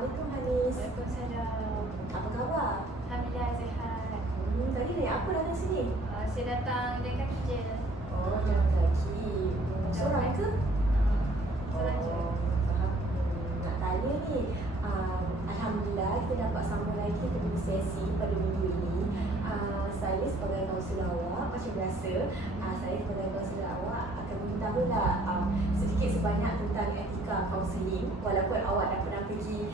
Assalamualaikum Hanis. Waalaikumsalam. Apa khabar? Alhamdulillah sihat. Tadi naik apa datang sini? Saya datang dengan kaki je. Oh, jalan kaki. Seorang ke? Seorang je. Faham. Nak tanya ni, Alhamdulillah kita dapat sambung lagi ke sesi pada minggu ini. Saya sebagai kaunselor awak, macam biasa, saya sebagai kaunselor awak akan memberitahulah sedikit sebanyak tentang etika kaunseling. Walaupun awak dah pernah pergi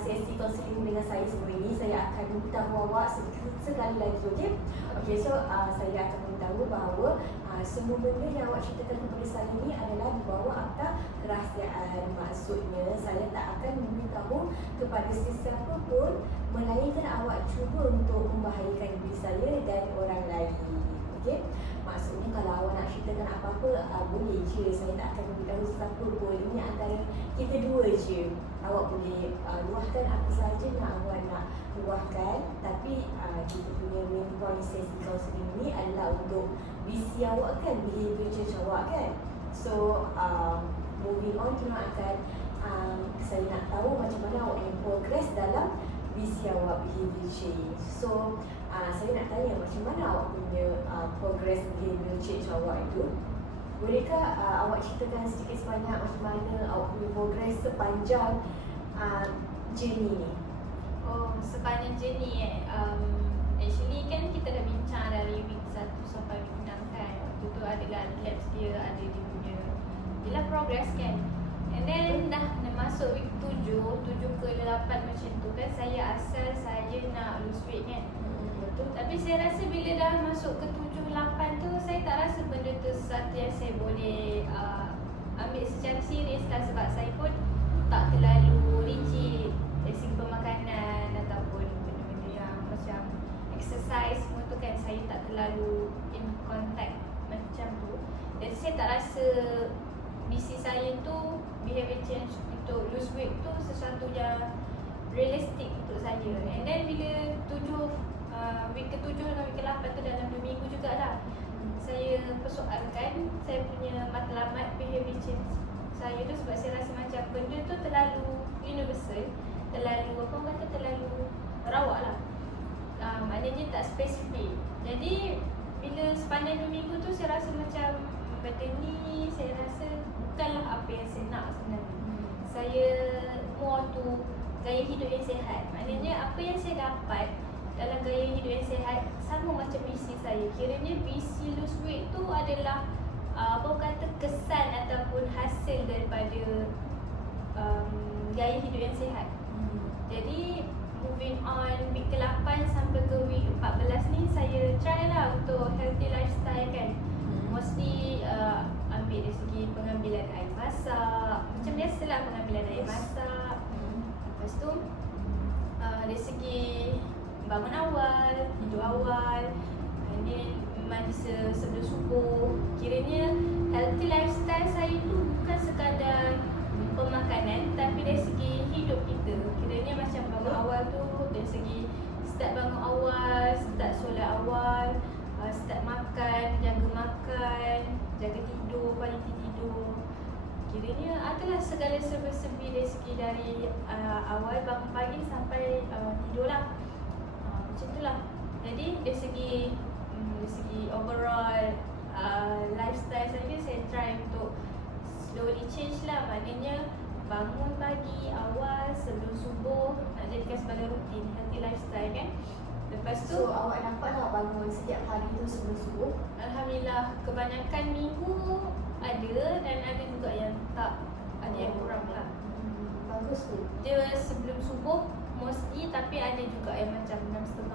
sesi kaunseling dengan saya sebelum ini, saya akan memberitahu awak sedikit sekali lagi, okey? Okey, so saya akan memberitahu bahawa semua benda yang awak ceritakan kepada saya ini adalah di bawah akta kerahsiaan. Maksudnya, saya tak akan memberitahu kepada sesiapa pun melainkan awak cuba untuk membahayakan diri saya dan orang lain. Okey? Maksudnya kalau awak nak ceritakan apa-apa, boleh je. Saya tak akan memberitahu sesiapa pun. Ini antara kita dua je. Awak boleh luahkan apa sahaja yang awak nak luahkan. Tapi kita punya main point sesi counselling ni adalah untuk visi awak kan, behavior change awak kan. So moving on, kita akan saya nak tahu macam mana awak yang progress dalam visi awak behavior change. So saya nak tanya macam mana awak punya progress behavior change awak itu. Bolehkah awak ceritakan sedikit sebanyak macam mana awak punya progress sepanjang journey ni? Oh, sepanjang journey actually kan kita dah bincang dari week 1 sampai week 6 kan. Waktu tu adalah labs dia, ada dia punya yelah progress kan. And then dah masuk week 7 ke 8 macam tu kan, saya asal saja nak lose weight kan. Betul. Tapi saya rasa bila dah masuk ke 7, 8 tu, saya tak rasa benda tu sesuatu yang saya boleh ambil secara serius lah. Sebab saya pun tak terlalu rigid dari segi pemakanan ataupun benda-benda yang macam exercise semua tu kan. Saya tak terlalu in contact macam tu. Dan saya tak rasa misi saya tu behavior change untuk lose weight tu sesuatu yang realistik untuk saya. And then bila week ke-7 dan week ke-8 tu dalam 2 minggu jugalah, saya persoalkan saya punya matlamat behavior change saya tu. Sebab saya rasa macam benda tu terlalu universal, terlalu terlalu rawak lah. Maknanya tak spesifik. Jadi bila sepanjang 2 minggu tu saya rasa macam benda ni saya rasa bukanlah apa yang saya nak sebenarnya. Saya more to gaya hidup yang sihat. Maknanya apa yang saya dapat dalam gaya hidup yang sihat sama macam visi saya. Kiranya visi lose weight tu adalah kesan ataupun hasil daripada gaya hidup yang sihat. Jadi moving on week ke-8 sampai ke week 14 ni, saya try lah untuk healthy lifestyle kan. Mostly ambil dari segi pengambilan air masak, macam biasalah pengambilan air masak. Lepas tu dari segi bangun awal, tidur awal, and then mandi sebelum subuh. Kiranya healthy lifestyle saya tu bukan sekadar pemakanan, tapi dari segi hidup kita. Kiranya macam bangun awal tu dari segi start bangun awal, start solat awal, start makan, jaga tidur, quality tidur. Kiranya adalah segala serba-serbi dari segi dari awal bangun pagi sampai tidur lah. Macam tu lah. Jadi dari segi overall lifestyle saya try untuk slowly change lah. Maknanya bangun pagi awal sebelum subuh, nak jadikan sebagai rutin healthy lifestyle kan. Lepas tu awak dapat lah bangun setiap hari tu sebelum subuh? Alhamdulillah, kebanyakan minggu ada dan ada juga yang tak, ada yang kurang lah. Bagus tu. Dia sebelum subuh mostly, tapi ada juga yang macam 6.30.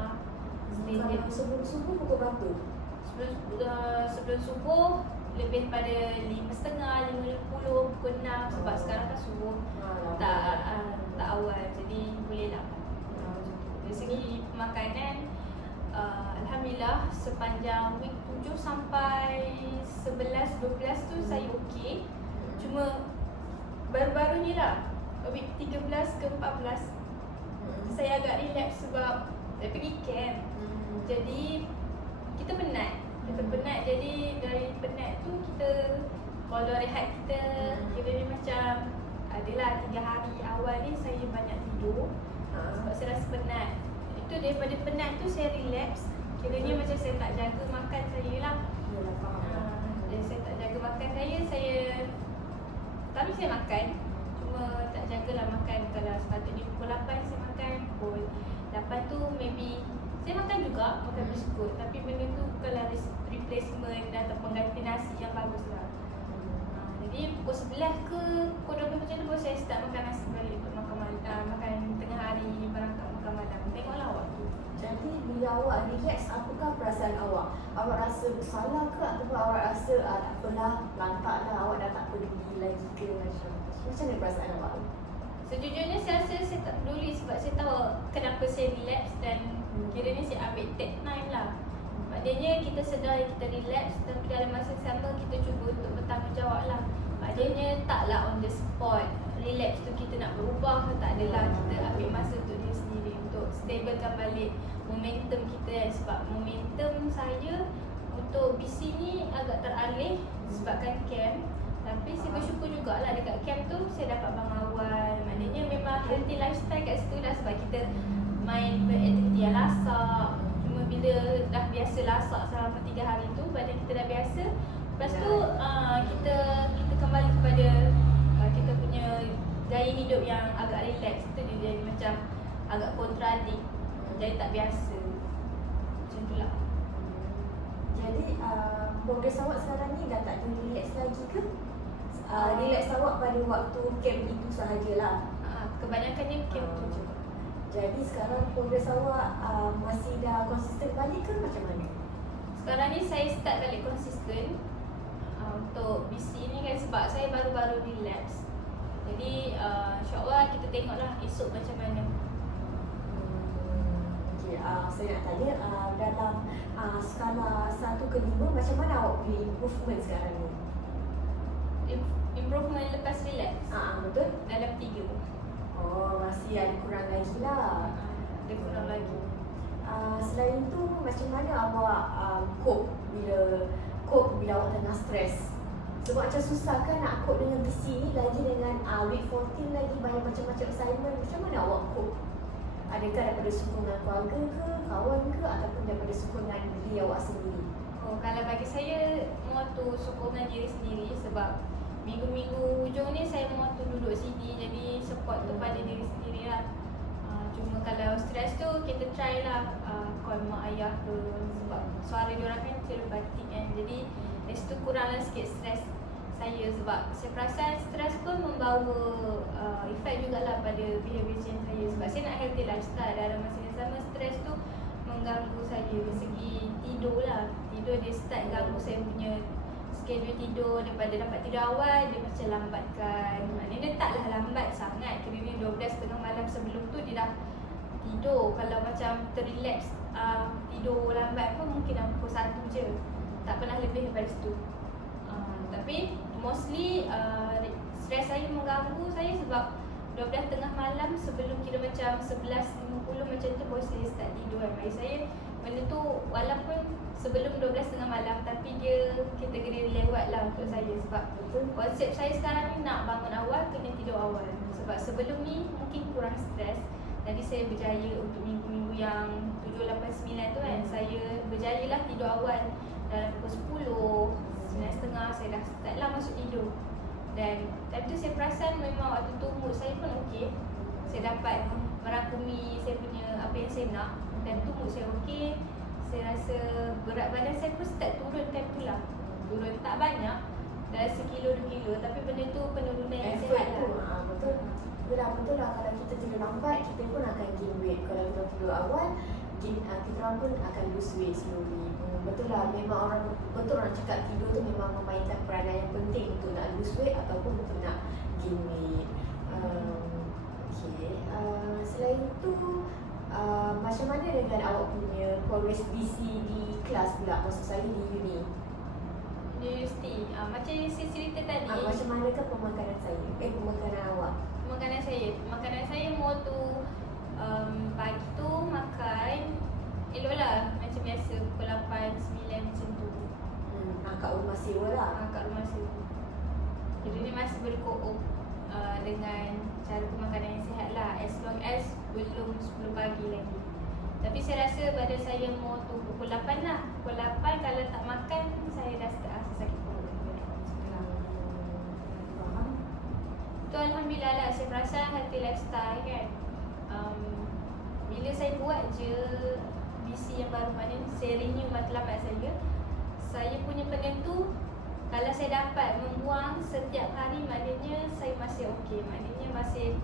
Kalau sebelum subuh pukul berapa? Sebelum subuh lebih pada 5.30, 5.50, pukul 6. Sebab sekarang kan subuh tak awal, jadi boleh lah. Dari segi makanan, Alhamdulillah sepanjang week 7 sampai 11, 12 tu saya okey. Cuma baru-baru ni lah, week 13 ke 14 saya agak relax sebab saya pergi camp. Jadi kita penat. Jadi dari penat tu kita, kalau rehat kita, kira ni macam adalah 3 hari awal ni saya banyak tidur. tidur. Sebab saya rasa penat. Itu daripada penat tu saya relax. Kiranya macam saya tak jaga makan saya lah. Yalah, faham. Jadi saya tak jaga makan saya tapi saya makan. Cuma tak jagalah makan. Kalau sepatutnya pukul 8 saya makan, pukul 8 tu maybe saya makan juga, makan biskut. Tapi benda tu bukanlah replacement atau pengganti nasi yang bagus lah. Jadi pukul 11 ke pukul 12 macam tu baru saya start makan nasi balik untuk makan makan tengah hari, berangkat makan malam. Tengoklah waktu. Jadi bila awak relax, apakah perasaan awak? Awak rasa bersalah ke ataupun awak rasa tak apalah, lantaklah, awak dah tak peduli lagi ke macam mana perasaan awak? Sejujurnya saya rasa saya tak peduli sebab saya tahu kenapa saya relax dan kiranya saya ambil take time lah. Maknanya kita sedar kita relax tapi dalam masa yang sama kita cuba untuk bertanggungjawab lah. Maknanya taklah on the spot. Relax tu kita nak berubah, tak adalah kita ambil masa untuk diri sendiri untuk stablekan balik momentum kita. Sebab momentum saya untuk BC ni agak teralih disebabkan camp. Tapi saya bersyukur jugalah dekat camp tu saya dapat bangun awal. Maknanya memang healthy lifestyle kat situ lah sebab kita main beraktiviti yang lasak. Cuma bila dah biasa lasak selama 3 hari tu, badan kita dah biasa. Lepas tu kita kembali kepada kita punya gaya hidup yang agak relax. Itu dia jadi macam agak kontradik. Jadi tak biasa. Macam tu lah. Jadi progres awak sekarang ni dah tak ada relax lagi ke? Relax awak pada waktu camp itu sahajalah. Kebanyakannya camp tu je. Jadi sekarang progres awak masih dah konsisten balik ke macam mana? Sekarang ni saya start balik konsisten untuk BC ni kan sebab saya baru-baru relax. Jadi insyaAllah kita tengoklah esok macam mana. Okay, saya nak tanya dalam skala 1 ke 5 macam mana awak punya improvement sekarang ni? Improvement lepas relax? Betul? Dalam 3. Oh, masih ada kurang lagi lah. Ada kurang lagi. Selain tu macam mana awak cope bila awak tengah stres? Sebab macam susah kan nak cope dengan BC ni lagi dengan week 14 lagi banyak macam-macam assignment. Macam mana awak cope? Adakah daripada sokongan keluarga ke, kawan ke ataupun daripada sokongan diri awak sendiri? Kalau bagi saya more tu sokongan diri sendiri sebab minggu-minggu hujung ni saya more tu duduk sini jadi support tu pada diri sendiri lah. Cuma kalau stres tu kita try lah call mak ayah ke sebab suara diorang kan telepatik kan. Jadi dari situ kuranglah sikit stres saya sebab saya perasan stres pun membawa efek jugalah pada behavior change saya sebab saya nak healthy lifestyle. Dalam masa yang sama stres tu mengganggu saya dari segi tidur lah. Tidur dia start ganggu saya punya schedule tidur. Daripada dapat tidur awal dia macam lambatkan. Maknanya dia taklah lambat sangat. Kira-kira 12:30 malam sebelum tu dia dah tidur. Kalau macam terrelax tidur lambat pun mungkin dah pukul 1 je. Tak pernah lebih daripada situ. Tapi mostly stres saya mengganggu saya sebab 12:30 malam sebelum kira macam 11.50 macam tu baru saya start tidur kan. Bagi saya benda tu walaupun sebelum 12:30 malam tapi dia kategori lewat lah untuk saya sebab konsep saya sekarang ni nak bangun awal kena tidur awal. Sebab sebelum ni mungkin kurang stres. Jadi saya berjaya untuk minggu-minggu yang 7, 8, 9 tu kan saya berjaya lah tidur awal dalam pukul 10, 9:30 saya dah start lah masuk tidur. Dan time tu saya perasan memang waktu tu mood saya pun okey. Saya dapat merangkumi saya punya apa yang saya nak. Dan tu mood saya okey. Saya rasa berat badan saya pun start turun time tu lah. Turun tak banyak, dalam sekilo 2 kilo tapi benda tu penurunan yang sihat lah. Betul. Betul lah kalau kita tidur lambat kita pun akan gain weight. Kalau kita tidur awal kita orang pun akan lose weight slowly. Betul lah, memang orang cakap tidur tu memang memainkan peranan yang penting untuk nak lose weight ataupun untuk nak gain weight. Okay. Selain tu macam mana dengan awak punya progress BC di kelas pula, maksud saya di uni? Universiti. Macam yang saya cerita tadi. Macam manakah pemakanan saya? Pemakanan awak? Makanan saya more tu pagi tu makan elok lah macam biasa pukul 8, 9 macam tu. Kat rumah sewa lah. Kat rumah sewa. Jadi ni masih boleh co-op dengan cara pemakanan yang sihat lah. as long as belum 10 pagi lagi. Tapi saya rasa badan saya mau tu pukul 8 lah. Pukul 8 kalau tak makan, saya dah start rasa sakit perut. Faham? Tu Alhamdulillah lah, saya perasan healthy lifestyle kan. Bila saya buat je BC yang baru, maknanya saya renew matlamat saya punya penentu kalau saya dapat membuang setiap hari, maknanya saya masih okey. Maknanya masih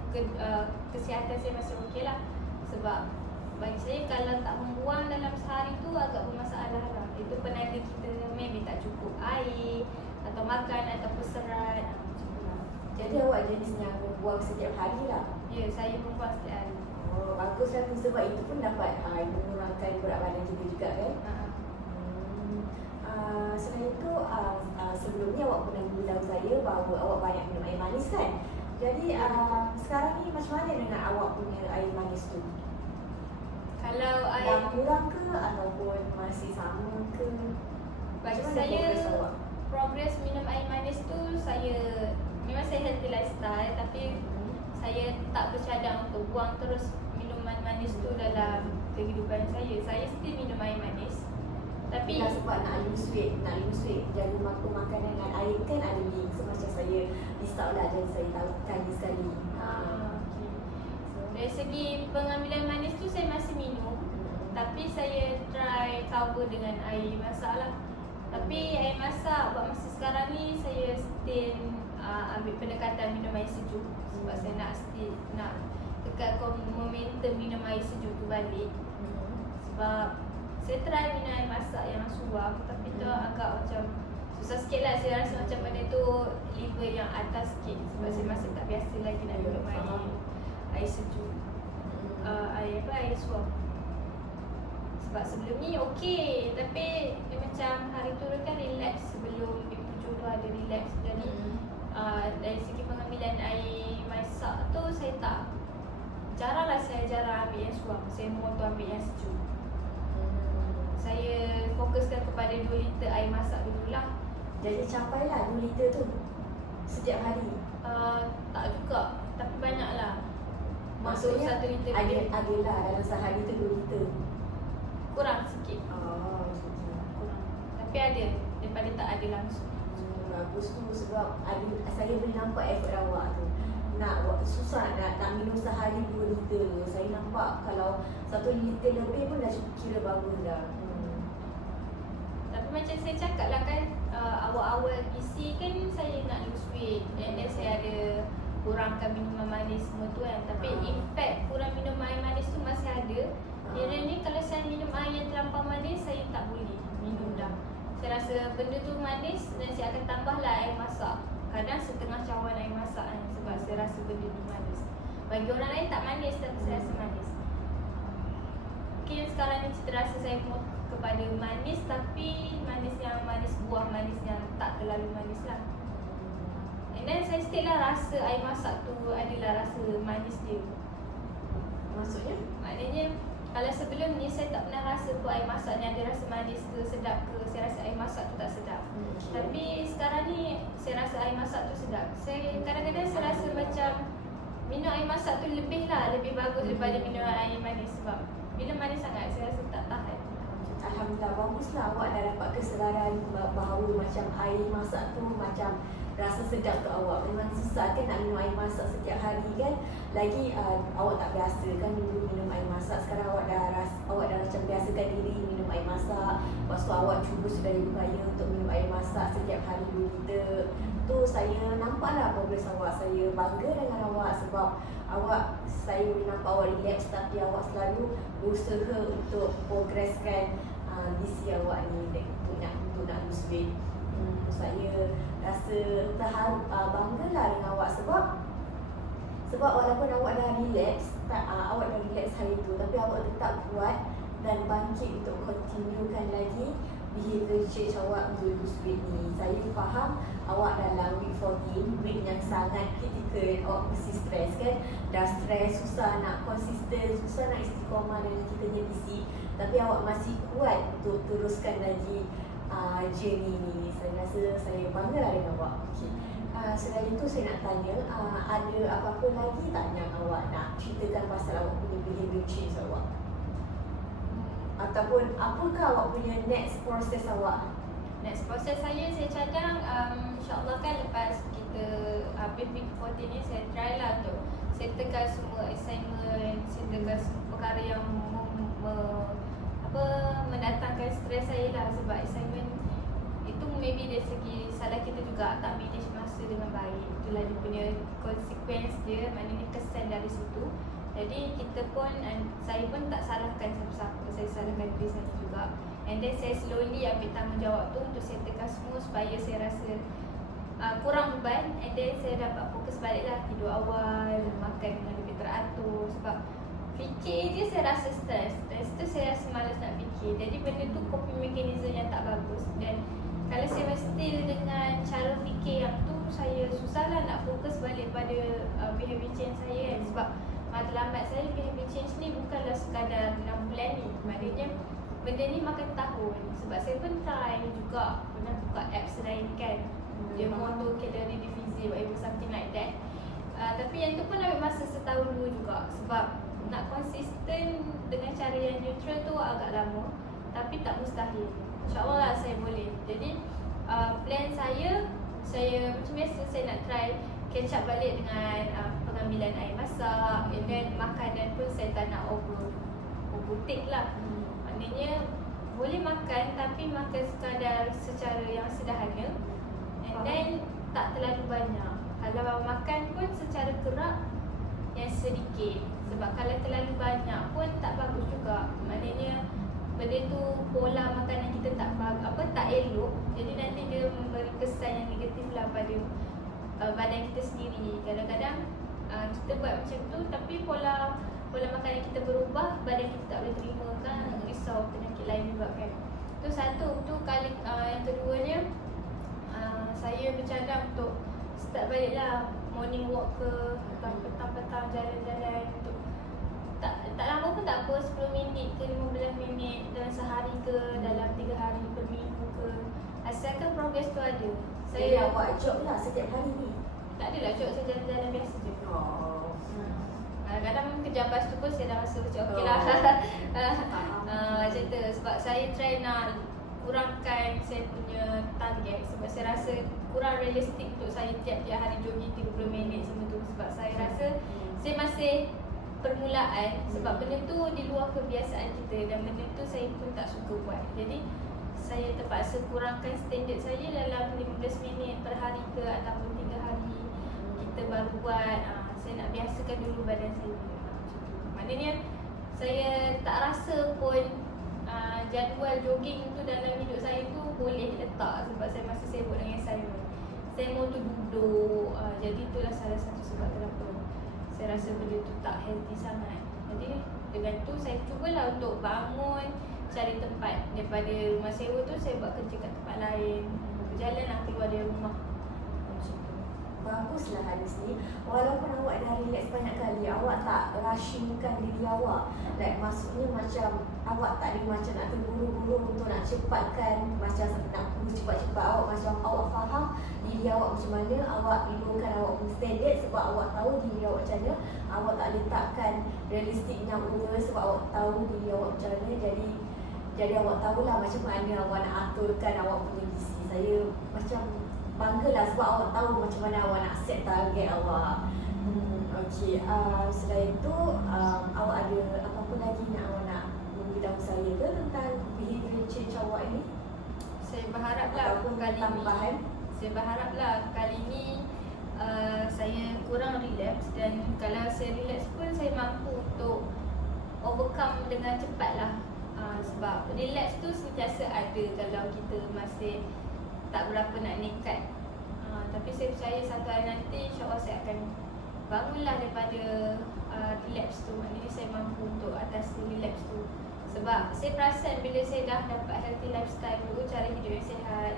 kesihatan saya masih okey lah. Sebab bagi saya kalau tak membuang dalam sehari tu agak bermasalah lah. Itu penanda kita maybe tak cukup air atau makan ataupun serat. Macam tu lah. Jadi awak jenis yang membuang setiap hari lah. Ya, saya membuang setiap hari. Oh, baguslah tu, sebab itu pun dapat mengurangkan berat badan kita juga kan. Selain itu, sebelumnya awak pernah beritahu saya bahawa awak banyak minum air manis kan. Jadi sekarang ni macam mana dengan awak punya air manis tu? Kalau Dah kurang ke ataupun masih sama ke? bagi Macam mana saya progress awak? progress minum air manis tu, saya memang saya healthy lifestyle, tapi saya tak bercadang untuk buang terus minuman manis tu dalam kehidupan saya. Saya still minum air manis. Tapi Dah sebab nak lose weight, jaga makan makanan dengan air kan ada link. So macam saya risaulah, jadi saya tahu kali sekali. okay. Dari segi pengambilan manis tu saya masih minum, tapi saya try cover dengan air masak lah. Tapi air masak buat masa sekarang ni saya still ambil pendekatan minum air sejuk. Sebab saya nak tekatkan momentum minum air sejuk tu balik. Sebab saya try minum air masak yang suam, tapi tu agak macam susah sikit lah. Saya rasa macam benda tu liver yang atas sikit. Sebab saya masih tak biasa lagi nak minum air sejuk, air suam. Sebab sebelum ni okey, tapi dia macam hari tu kan relax sebelum jodoh ada relax. Jadi dari segi pengambilan air masak tu saya jarang ambil yang suam. Saya more tu ambil yang sejuk. Saya fokuskan kepada 2 liter air masak dululah. Jadi capailah 2 liter tu setiap hari. Tak juga, tapi banyaklah. Maksudnya 1 liter adalah dalam sehari tu 2 liter. kurang sikit. Kurang. Tapi ada daripada tak ada langsung. Bagus tu, sebab saya boleh nampak effort awak tu. Susah nak minum sehari 2 liter. Saya nampak kalau 1 liter lebih pun dah kira bagus dah. Tapi macam saya cakap lah kan, awal-awal PC kan saya nak lose weight, and then saya ada kurangkan minuman manis semua tu kan. Tapi in fact kurang minum air manis tu masih ada. Dia ni kalau saya minum air yang terlampau manis, saya tak boleh minum dah. Saya rasa benda tu manis dan saya akan tambahlah air masak. Kadang setengah cawan air masak kan, sebab saya rasa benda tu manis. Bagi orang lain tak manis, tapi saya rasa manis. Mungkin sekarang ni cita rasa saya more kepada manis, tapi manis buah manis yang tak terlalu manis lah. And then saya still lah rasa air masak tu adalah rasa manis dia. Maksudnya? Maknanya kalau sebelum ni saya tak pernah rasa pun air masak ni ada rasa manis ke, sedap ke. Saya rasa air masak tu tak sedap. Tapi sekarang ni saya rasa air masak tu sedap. Saya kadang-kadang saya rasa macam minum air masak tu lebih bagus daripada minum air manis. Sebab bila manis sangat saya rasa tak tahan. Alhamdulillah, baguslah awak dah dapat kesedaran bahawa macam air masak tu macam rasa sedap untuk awak. Memang susah kan nak minum air masak setiap hari kan. Lagi awak tak biasa kan dulu minum air masak. Sekarang awak dah macam biasakan diri minum air masak. Lepas tu awak cuba sedaya upaya untuk minum air masak setiap hari 2 liter. Tu saya nampaklah progres awak. Saya bangga dengan awak sebab saya boleh nampak awak relax, tapi awak selalu berusaha untuk progreskan visi awak ni untuk nak lose weight. Saya rasa terharu, banggalah dengan awak sebab walaupun awak dah relax, awak dah relax hari tu, tapi awak tetap kuat dan bangkit untuk continuekan lagi behavior change awak untuk lose weight ni. Saya faham awak dalam week 14, week yang sangat kritikal, awak mesti stres kan. Dah stres, susah nak konsisten, susah nak istiqamah dengan kita punya visi, tapi awak masih kuat untuk teruskan lagi journey ni. Saya rasa saya banggalah dengan awak. Selain itu saya nak tanya, ada apa-apa lagi tak yang awak nak ceritakan pasal awak punya behavior change awak? Ataupun apakah awak punya next process awak? Next proses saya cadang insyaAllah kan lepas kita habis week 14 ni saya try lah untuk settlekan semua assignment, settlekan semua perkara yang mendatangkan stres saya lah. Sebab assignment itu maybe dari segi salah kita juga tak manage masa dengan baik. Itulah dia punya consequence dia, maknanya kesan dari situ. Jadi kita pun, saya pun tak salahkan siapa-siapa, saya salahkan diri saya juga. And then saya slowly ambil tanggungjawab tu untuk settlekan semua supaya saya rasa kurang beban. And then saya dapat fokus balik lah, tidur awal, makan dengan lebih teratur. Sebab fikir je saya rasa stres, stres tu saya rasa malas nak fikir. Jadi benda tu coping mechanism yang tak bagus. Dan kalau saya still dengan cara fikir yang tu, saya susah lah nak fokus balik pada behavior change saya kan. Sebab matlamat saya behavior change ni bukanlah sekadar 6 bulan ni. Maknanya benda ni makan tahun. Sebab saya pun try juga, pernah buka apps lain kan, dia motor calorie deficit, whatever, something like that. Tapi yang tu pun ambil masa setahun dulu juga. Sebab nak konsisten dengan cara yang neutral tu agak lama. Tapi tak mustahil, InsyaAllah lah saya boleh. Jadi plan saya macam biasa saya nak try catch up balik dengan pengambilan air masak. And then makanan pun saya tak nak overtake lah. Maknanya boleh makan tapi makan sekadar secara yang sederhana. And then tak terlalu banyak. Kalau makan pun secara gerak yang sedikit. Sebab kalau terlalu banyak pun tak bagus juga. Maknanya benda tu pola makanan kita tak elok. Jadi nanti dia memberi kesan yang negatif lah pada badan kita sendiri. Kadang-kadang kita buat macam tu tapi pola makanan kita berubah, badan kita tak boleh terima kan, risau penyakit lain juga kan. Tu satu. Tu kali yang keduanya, saya bercadang untuk start balik lah morning walk ke, petang-petang jalan-jalan untuk tak lama pun tak apa, 10 minit ke 15 minit dalam sehari ke, dalam 3 hari per minggu ke, asalkan progress tu ada. Jadi awak jog lah setiap hari ni? Tak adalah jog, saya jalan-jalan biasa je. Kadang-kadang kerja lepas tu pun saya dah rasa macam okey lah. Macam tu. Sebab saya try nak kurangkan saya punya target. Sebab saya rasa kurang realistik untuk saya tiap-tiap hari jogging 30 minit semua tu. Sebab saya rasa saya masih permulaan. Sebab benda tu di luar kebiasaan kita. Dan benda tu saya pun tak suka buat. Jadi saya terpaksa kurangkan standard saya dalam 15 minit per hari ke, ataupun 3 hari kita baru buat. Saya nak biasakan dulu badan saya. Maknanya saya tak rasa pun jadual jogging tu dalam hidup saya tu boleh letak. Sebab saya masih sibuk dengan assignment. Saya mau tu duduk. Jadi itulah salah satu sebab kenapa saya rasa benda tu tak healthy sangat. Jadi dengan tu saya cubalah untuk bangun, cari tempat daripada rumah sewa tu, saya buat kerja kat tempat lain. Berjalan lah keluar dari rumah. Baguslah Hanis ni. Walaupun awak dah relax banyak kali, awak tak rushingkan diri awak. Like maksudnya macam awak tak ada macam nak terburu-buru untuk nak cepatkan, macam nak perlu cepat-cepat. Awak macam awak faham diri awak macam mana, awak lupakan awak punya standard sebab awak tahu diri awak macam mana. Awak tak letakkan realistic number sebab awak tahu diri awak macam mana. Jadi awak tahulah macam mana awak nak aturkan awak punya visi. Saya macam banggalah sebab awak tahu macam mana awak nak set target awak. Okey, selain itu awak ada apa-apa lagi awak nak memberitahu saya ke tentang behavior change awak ini? Saya berharaplah kali ni saya kurang relax. Dan kalau saya relax pun saya mampu untuk overcome dengan cepat lah. Sebab relax tu sentiasa ada kalau kita masih tak berapa nak nekat. Tapi saya percaya satu hari nanti insyaAllah saya akan bangunlah daripada relapse tu. Maknanya saya mampu untuk atasi relapse tu. Sebab saya perasan bila saya dah dapat healthy lifestyle tu, cara hidup yang sihat,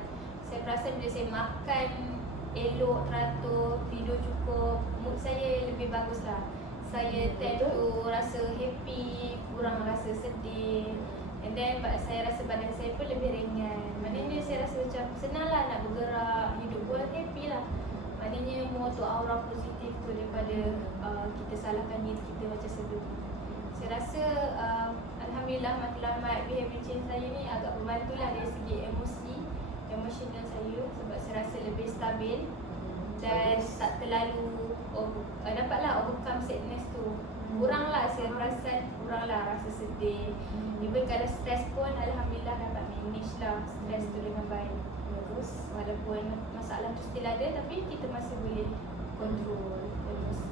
saya perasan bila saya makan elok, teratur, tidur cukup, mood saya lebih bagus lah. Saya tend to rasa happy, kurang rasa sedih. And then saya rasa badan saya pun lebih ringan. Maknanya saya rasa macam senang lah nak bergerak, hidup pun happy lah. Maknanya more to aura positif tu daripada kita salahkan diri kita macam sebelum. Saya rasa Alhamdulillah matlamat behavior change saya ni agak membantulah dari segi emotional saya, sebab saya rasa lebih stabil dan tak terlalu dapatlah overcome sadness tu. Kuranglah saya perasan, kuranglah rasa sedih. Even kalau stres pun Alhamdulillah dapat manage lah stres tu dengan baik. Bagus. Walaupun masalah tu still ada, tapi kita masih boleh control emosi.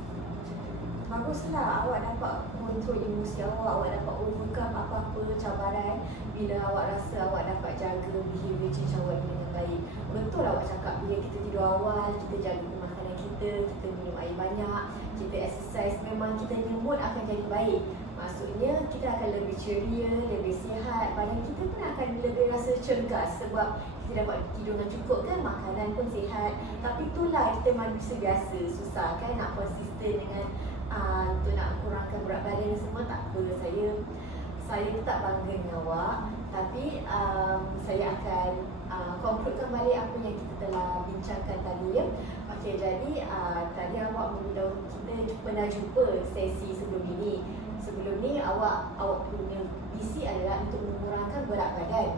Baguslah awak dapat kontrol emosi awak dapat overcome apa-apa cabaran bila awak rasa awak dapat jaga behavior change awak dengan baik. Betul awak cakap, bila kita tidur awal, kita jaga makanan kita minum air banyak, kita exercise, memang kita punya mood akan jadi baik. Maksudnya kita akan lebih ceria, lebih sihat, badan kita pun akan lebih rasa cergas sebab kita dapat tidur dengan cukup kan, makanan pun sihat. Tapi itulah kita manusia biasa, susah kan nak konsisten dengan untuk nak kurangkan berat badan semua. Tak apa, saya tetap bangga dengan awak. Tapi saya akan concludekan balik apa yang kita telah bincangkan tadi ya. Okey, jadi tadi awak memberitahu kita pernah jumpa sesi sebelum ini. Sebelum ni awak punya visi adalah untuk mengurangkan berat badan.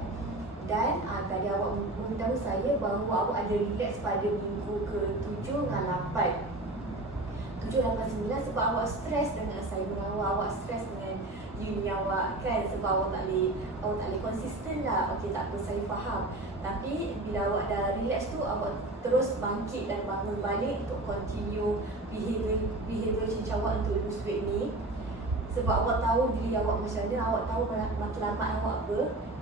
Dan tadi awak memberitahu saya bahawa awak ada relax pada minggu ke-7 dengan 8. 7, 8, 9 sebab awak stres dengan assignment awak stres dengan uni awak kan, sebab awak tak boleh konsisten lah. Okey, tak apa, saya faham. Tapi bila awak dah relax tu, awak terus bangkit dan bangun balik untuk continue behavior change awak untuk lose weight ni. Sebab awak tahu diri awak macam mana, awak tahu matlamat awak apa.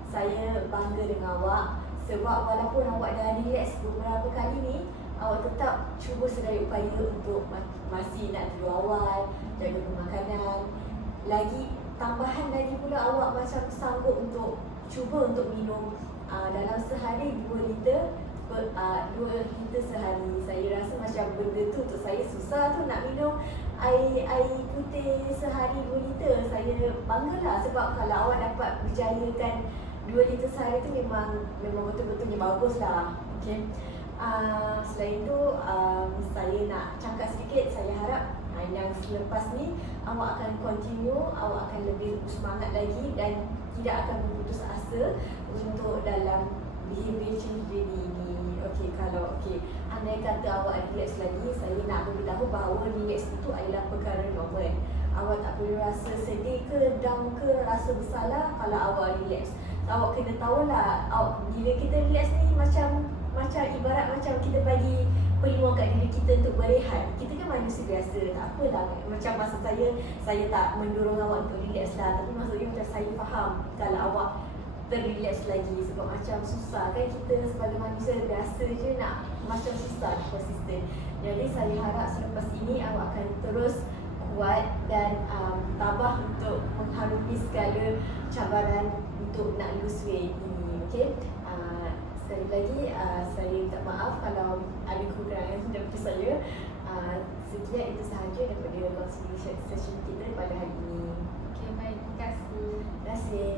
Saya bangga dengan awak sebab walaupun awak dah relax beberapa kali ni, awak tetap cuba sedaya upaya untuk masih nak tidur awal, jaga pemakanan. Lagi tambahan lagi pula awak macam sanggup untuk cuba untuk minum dalam sehari 2 liter 2 liter sehari. Saya rasa macam benda tu untuk saya susah tu nak minum air putih sehari 2 liter. Saya banggalah sebab kalau awak dapat berjayakan 2 liter sehari tu memang betul-betulnya bagus lah. Okay. Selain tu saya nak cakap sedikit, saya harap yang selepas ni awak akan continue, awak akan lebih semangat lagi dan tidak akan berputus asa untuk dalam behavior change journey ni. Okey, andai kata awak relax lagi, saya nak beritahu bahawa relax itu adalah perkara normal. Awak tak perlu rasa sedih ke, down ke, rasa bersalah kalau awak relax. Awak kena tahulah, bila kita relax ni macam ibarat macam kita bagi peluang kat diri kita untuk berehat. Kita kan manusia biasa, tak apalah. Macam masa saya tak mendorong awak untuk relax lah, tapi maksudnya macam saya faham kalau awak terrelax lagi sebab macam susah kan, kita sebagai manusia biasa je nak macam susah nak konsisten. Jadi saya harap selepas ini awak akan terus kuat dan tabah untuk mengharungi segala cabaran untuk nak lose weight ini. Okey. Sekali lagi saya minta maaf kalau ada kekurangan daripada saya. Sekian itu sahaja daripada consultation session kita pada hari ini. Okey, baik. Terima kasih. Terima kasih.